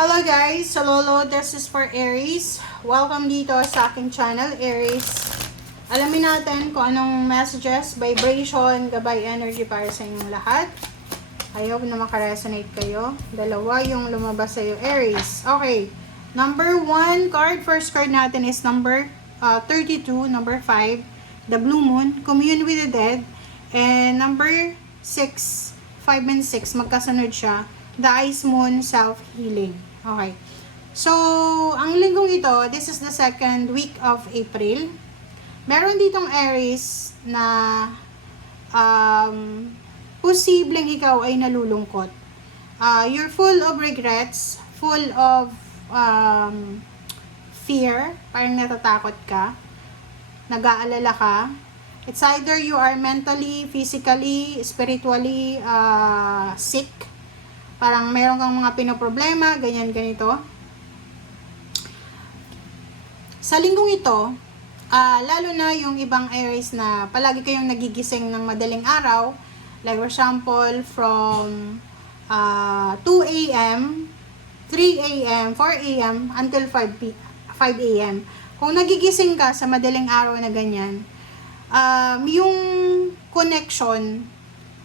Hello guys! Hello, this is for Aries. Welcome dito sa aking channel, Aries. Alamin natin kung anong messages, vibration, gabay energy para sa inyong lahat. I hope na makaresonate kayo. Dalawa yung lumabas sa iyo, Aries. Okay. Number 1 card, first card natin is number 32, number 5, the Blue Moon, Commune with the Dead. And number 6, 5 and 6, magkasunod siya, the Ice Moon, Self-Healing. Okay. So, ang linggong ito, this is the second week of April. Meron ditong Aries na posibleng ikaw ay nalulungkot. You're full of regrets, full of fear, parang natatakot ka, nag-aalala ka. It's either you are mentally, physically, spiritually sick. Parang meron kang mga pinoproblema, ganyan, ganito. Sa linggong ito, lalo na yung ibang Aries na palagi kayong nagigising ng madaling araw, like for example, from 2 a.m., 3 a.m., 4 a.m., until 5 a.m. Kung nagigising ka sa madaling araw na ganyan, yung connection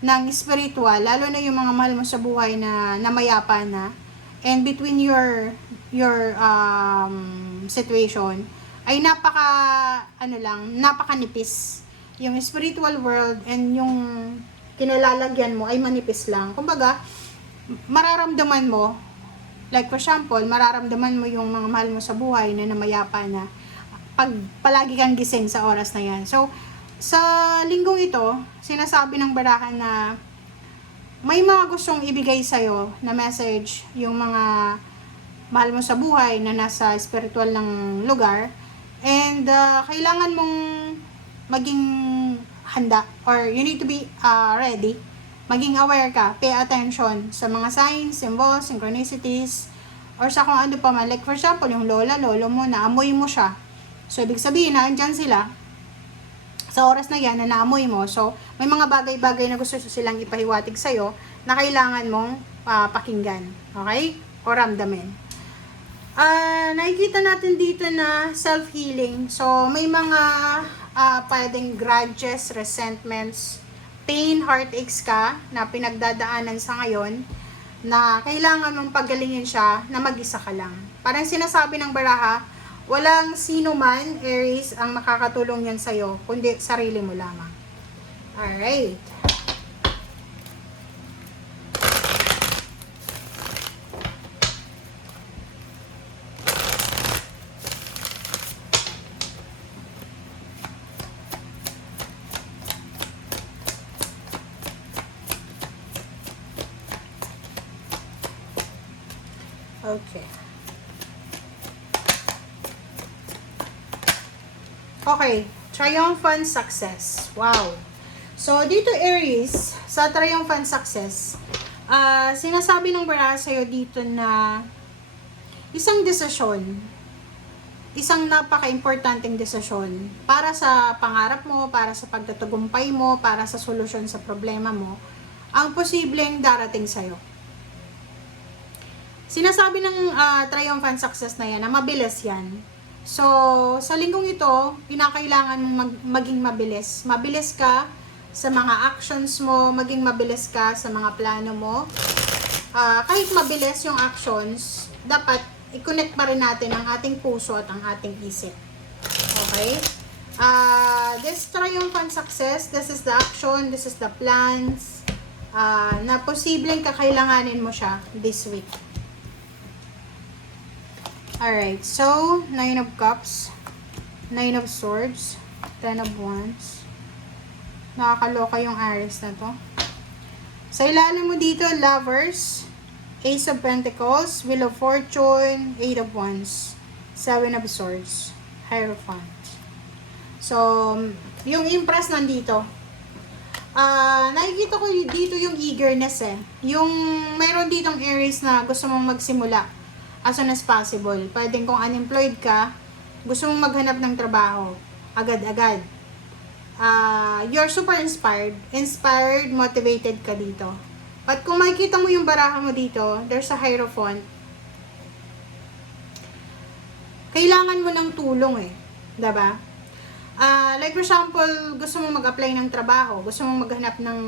ng spiritual, lalo na yung mga mahal mo sa buhay na namayapa na, and between your situation, ay napakanipis. Yung spiritual world and yung kinalalagyan mo ay manipis lang. Kumbaga, mararamdaman mo, like for example, mararamdaman mo yung mga mahal mo sa buhay na namayapa na, pag palagi kang gising sa oras na yan. So, sa linggong ito, sinasabi ng barahan na may mga gustong ibigay sa'yo na message yung mga mahal mo sa buhay na nasa spiritual ng lugar, and kailangan mong maging handa, or you need to be ready, maging aware ka, pay attention sa mga signs, symbols, synchronicities, or sa kung ano pa man. Like for example, yung lola, lolo mo, naamoy mo siya. So, ibig sabihin na andyan sila sa oras na yan na naamoy mo. So, may mga bagay-bagay na gusto silang ipahiwatig sa'yo na kailangan mong pakinggan. Okay? O ramdamin. Nakikita natin dito na self-healing. So, may mga pwedeng grudges, resentments, pain, heartaches ka na pinagdadaanan sa ngayon na kailangan mong pagalingin siya na mag-isa ka lang. Parang sinasabi ng baraha, walang sino man, Aries, ang makakatulong yan sa'yo, kundi sarili mo lamang. Alright. Okay. Okay, triumphant success. Wow. So, dito Aries, sa triumphant success, sinasabi ng baraha sa'yo dito na isang desisyon, isang napaka-importanting desisyon para sa pangarap mo, para sa pagtatagumpay mo, para sa solusyon sa problema mo, ang posibleng darating sa'yo. Sinasabi ng triumphant success na yan, na mabilis yan. So, sa linggong ito, kinakailangan mong maging mabilis. Mabilis ka sa mga actions mo, maging mabilis ka sa mga plano mo. Kahit mabilis yung actions, dapat i-connect pa rin natin ang ating puso at ang ating isip. Okay? This triumphant success, this is the action, this is the plans, na posibleng kakailanganin mo siya this week. Alright, so, 9 of Cups, 9 of Swords, 10 of Wands. Nakakaloka yung Aries na to. Sa ilalim mo dito, Lovers, Ace of Pentacles, Wheel of Fortune, 8 of Wands, 7 of Swords, Hierophant. So, yung Empress nandito. Nakikita ko dito yung eagerness eh. Yung mayroon ditong Aries na gusto mong magsimula as soon as possible. Pwedeng kung unemployed ka, gusto mong maghanap ng trabaho, agad-agad. You're super inspired, motivated ka dito. But kung makikita mo yung baraha mo dito, there's a Hierophant. kailangan mo ng tulong eh. Diba? Like for example, gusto mo mag-apply ng trabaho, gusto mo maghanap ng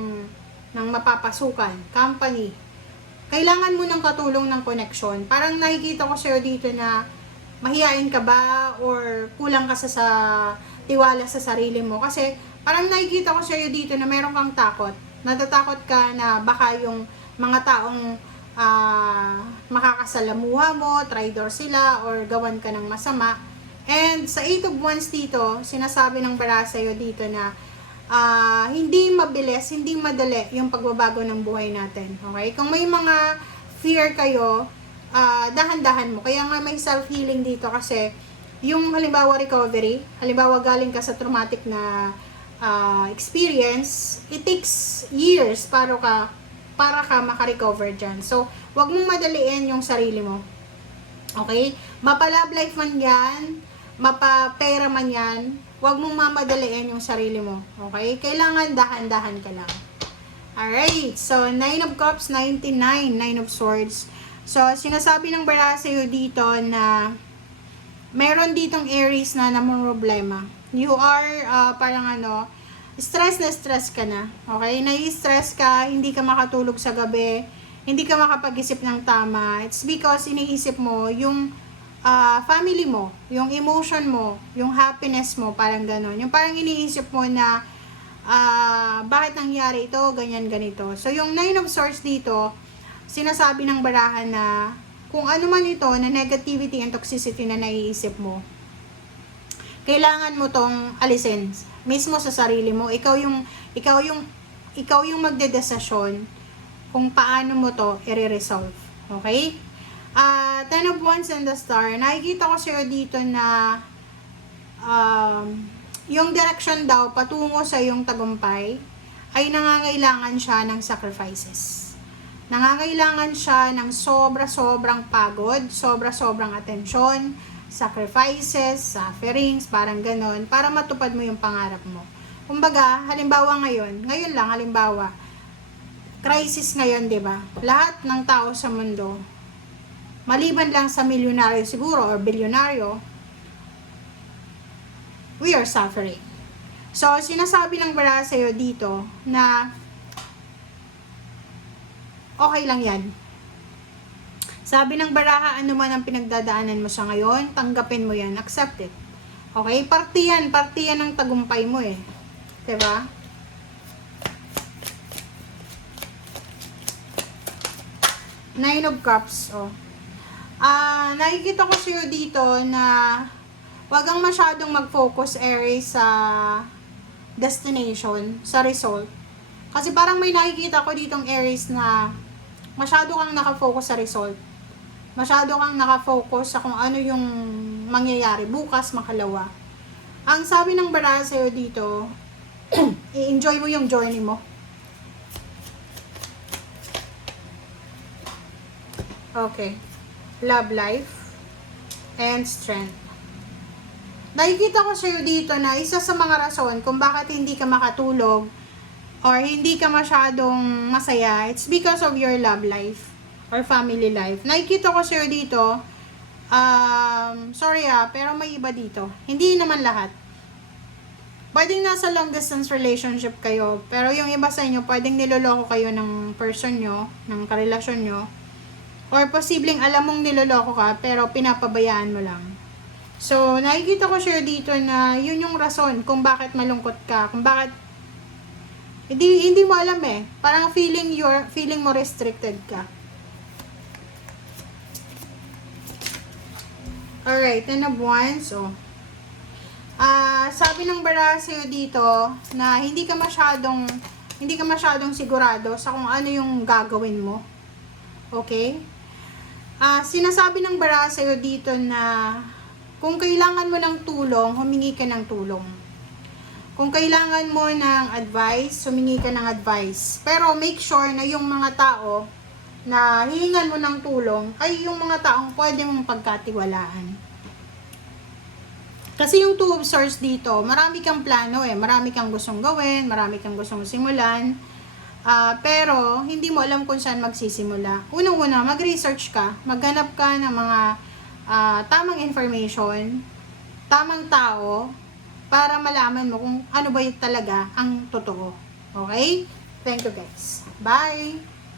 mapapasukan, company, kailangan mo ng katulong ng connection. Parang nakikita ko sa'yo dito na mahihain ka ba or kulang ka sa tiwala sa sarili mo. Kasi parang nakikita ko sa'yo dito na meron kang takot. Natatakot ka na baka yung mga taong makakasalamuha mo, traidor sila, or gawan ka ng masama. And sa 8 of Wands dito, sinasabi ng bara sa'yo dito na hindi mabilis, hindi madali yung pagbabago ng buhay natin. Okay? Kung may mga fear kayo, dahan-dahan mo. Kaya nga may self-healing dito kasi yung halimbawa recovery, halimbawa galing ka sa traumatic na experience, it takes years para ka makarecover dyan. So, wag mong madaliin yung sarili mo. Okay? Mapa-love life man yan, mapa-pera man yan, wag mong mamadaliin yung sarili mo. Okay? Kailangan dahan-dahan ka lang. Alright. So, 9 of Cups, 99, 9 of Swords. So, sinasabi ng bara sa'yo dito na meron ditong Aries na namumroblema. You are, stress na stress ka na. Okay? Nai-stress ka, hindi ka makatulog sa gabi, hindi ka makapag-isip ng tama. It's because iniisip mo yung family mo, yung emotion mo, yung happiness mo, parang gano'n. Yung parang iniisip mo na bakit nangyari ito, ganyan, ganito. So, yung 9 of Swords dito, sinasabi ng barahan na kung ano man ito na negativity and toxicity na naiisip mo, kailangan mo tong alisin mismo sa sarili mo. Ikaw yung magdedesisyon kung paano mo to i-resolve. Okay? 10 of Wands and the Star, nakikita ko sa'yo dito na yung direction daw patungo sa yung tagumpay ay nangangailangan siya ng sacrifices. Nangangailangan siya ng sobra-sobrang pagod, sobra-sobrang atensyon, sacrifices, sufferings, parang ganon, para matupad mo yung pangarap mo. Kumbaga, halimbawa ngayon lang, halimbawa, crisis ngayon, di ba? Lahat ng tao sa mundo, maliban lang sa milyonaryo siguro or bilyonaryo, we are suffering. So, sinasabi ng bara sa'yo dito na okay lang yan. Sabi ng baraha, ano man ang pinagdadaanan mo sa ngayon, tanggapin mo yan, accept it. Okay? Parte yan ng tagumpay mo eh. Diba? Nine of Cups, oh. Nakikita ko sa'yo dito na wag kang masyadong mag-focus, Aries, sa destination, sa result. Kasi parang may nakikita ko ditong Aries na masyado kang nakafocus sa result. Masyado kang nakafocus sa kung ano yung mangyayari bukas, makalawa. Ang sabi ng baraha sa'yo dito, i-enjoy mo yung journey mo. Okay. Love life and strength. Nakikita ko sa'yo dito na isa sa mga rason kung bakit hindi ka makatulog or hindi ka masyadong masaya, it's because of your love life or family life. Nakikita ko sa'yo dito, pero may iba dito. Hindi naman lahat. Pwedeng nasa long distance relationship kayo, pero yung iba sa inyo, pwedeng niloloko kayo ng person nyo, ng karelasyon nyo, or posibleng alam mong niloloko ka, pero pinapabayaan mo lang. So, nakikita ko siya dito na yun yung rason kung bakit malungkot ka, kung bakit hindi mo alam eh. Parang feeling mo restricted ka. Alright, 10 of Wands. So, sabi ng baraha sa'yo dito na hindi ka masyadong sigurado sa kung ano yung gagawin mo. Okay? Sinasabi ng baraha sa'yo dito na kung kailangan mo ng tulong, humingi ka ng tulong. Kung kailangan mo ng advice, humingi ka ng advice. Pero make sure na yung mga tao na hihingan mo ng tulong ay yung mga taong pwede mong pagkatiwalaan. Kasi yung Two of Swords dito, marami kang plano eh. Marami kang gustong gawin, marami kang gustong simulan. Pero hindi mo alam kung saan magsisimula. Unang-una, mag-research ka. Maghanap ka ng mga tamang information, tamang tao, para malaman mo kung ano ba yung talaga ang totoo. Okay? Thank you guys. Bye!